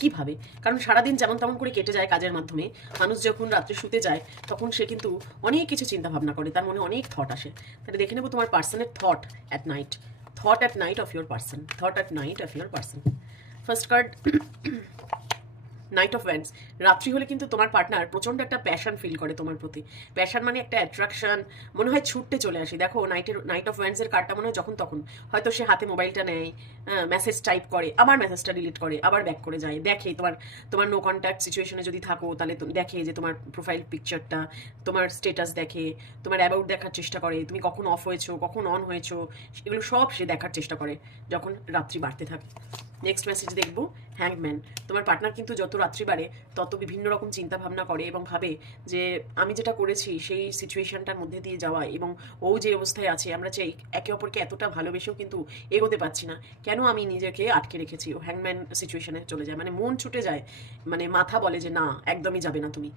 কিভাবে? কারণ সারাদিন যেমন তেমন করে কেটে যায় কাজের মাধ্যমে, মানুষ যখন রাত্রে শুতে যায় তখন সে কিন্তু অনেক কিছু চিন্তা ভাবনা করে, তার মনে অনেক থট আসে। তাহলে দেখে নেবো তোমার পার্সনের thought at night. Thought at night of your person, thought at night of your person. First card, night of Vance. রাত্রি হলে কিন্তু তোমার পার্টনার প্রচণ্ড একটা প্যাশন ফিল করে তোমার প্রতি। প্যাশন মানে একটা অ্যাট্রাকশন, মনে হয় ছুটতে চলে আসি। দেখো নাইট অফ ভ্যান্সের কার্ডটা মনে হয় যখন তখন হয়তো সে হাতে মোবাইলটা নেয়, মেসেজ টাইপ করে, আবার মেসেজটা ডিলিট করে, আবার ব্যাক করে যায়, দেখে তোমার তোমার নো কন্ট্যাক্ট সিচুয়েশনে যদি থাকো তাহলে দেখে যে তোমার প্রোফাইল পিকচারটা, তোমার স্টেটাস দেখে, তোমার অ্যাবাউট দেখার চেষ্টা করে, তুমি কখন অফ হয়েছো, কখন অন হয়েছো, এগুলো সব সে দেখার চেষ্টা করে যখন রাত্রি বাড়তে থাকে। নেক্সট মেসেজ দেখবো, হ্যাংম্যান। তোমার পার্টনার কিন্তু যত রাত্রি বাড়ে তত বিভিন্ন রকম চিন্তা ভাবনা করে এবং ভাবে যে আমি যেটা করেছি সেই সিচুয়েশনটার মধ্যে দিয়ে যাওয়া, এবং ও যে অবস্থায় আছে, আমরা যে একে অপরকে এতটা ভালোবেসেও কিন্তু এগোতে পারছি না, কেন আমি নিজেকে আটকে রেখেছি। ও হ্যাংম্যান সিচুয়েশনে চলে যায়, মানে মন ছুটে যায়, মানে মাথা বলে যে না একদমই যাবে না তুমি,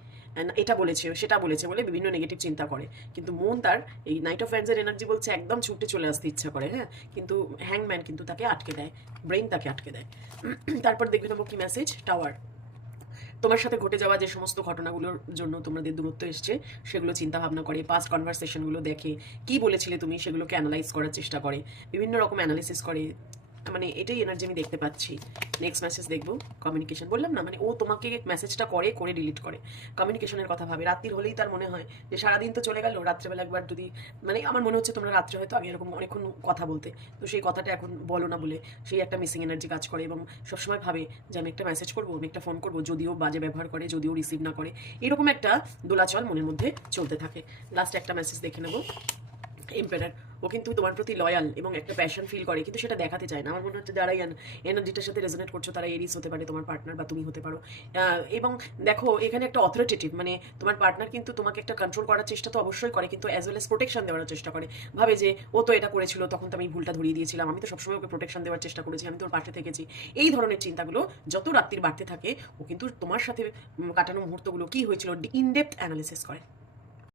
এটা বলেছে সেটা বলেছে বলে বিভিন্ন নেগেটিভ চিন্তা করে, কিন্তু মন তার এই নাইট অফ ভ্যান্সের এনার্জি বলছে একদম ছুটে চলে আসতে ইচ্ছা করে, হ্যাঁ, কিন্তু হ্যাংম্যান কিন্তু তাকে আটকে দেয়, ব্রেন তাকে আটকে দেয়। তারপর দেখবে নেবো কি মেসেজ, টাওয়ার। তোমার সাথে ঘটে যাওয়া যে সমস্ত ঘটনাগুলোর জন্য তোমাদের দূরত্ব এসছে সেগুলো চিন্তা ভাবনা করে, পাস্ট কনভারসেশনগুলো দেখে, কি বলেছিলে তুমি সেগুলোকে অ্যানালাইজ করার চেষ্টা করে, বিভিন্ন রকম অ্যানালিসিস করে, মানে এটাই এনার্জি আমি দেখতে পাচ্ছি। নেক্সট মেসেজ দেখবো, কমিউনিকেশন। বললাম না, মানে ও তোমাকে মেসেজটা করে করে ডিলিট করে, কমিউনিকেশনের কথা ভাবে। রাত্রির হলেই তার মনে হয় যে সারাদিন তো চলে গেল, রাত্রেবেলা একবার যদি, মানে আমার মনে হচ্ছে তোমরা রাত্রে হয়তো আগে এরকম অনেকক্ষণ কথা বলতে, তো সেই কথাটা এখন বলো না বলে সেই একটা মিসিং এনার্জি কাজ করে, এবং সবসময় ভাবে যে আমি একটা মেসেজ করবো, আমি একটা ফোন করবো, যদিও বাজে ব্যবহার করে, যদিও রিসিভ না করে, এরকম একটা দোলাচল মনের মধ্যে চলতে থাকে। লাস্ট একটা মেসেজ দেখে নেবো, এম্পায়ার। ও কিন্তু তোমার প্রতি লয়াল এবং একটা প্যাশন ফিল করে, কিন্তু সেটা দেখাতে চায় না। আমার মনে হচ্ছে যারা এনার্জিটার সাথে রেজোনেট করছো তারা এরিস হতে পারে, তোমার পার্টনার, বা তুমি হতে পারো। এবং দেখো এখানে একটা অথরিটেটিভ, মানে তোমার পার্টনার কিন্তু তোমাকে একটা কন্ট্রোল করার চেষ্টা তো অবশ্যই করে, কিন্তু অ্যাজ ওয়েল এস প্রোটেকশন দেওয়ার চেষ্টা করে। ভাবে যে ও তো এটা করেছিল, তখন তো আমি ভুলটা ধরিয়ে দিয়েছিলাম, আমি তো সবসময় ওকে প্রোটেকশন দেওয়ার চেষ্টা করেছি, আমি তোর পাশে থেকেছি। এই ধরনের চিন্তাগুলো যত রাত্রির বাড়তে থাকে ও কিন্তু তোমার সাথে কাটানো মুহূর্তগুলো কি হয়েছিল ইনডেপথ অ্যানালিসিস করে।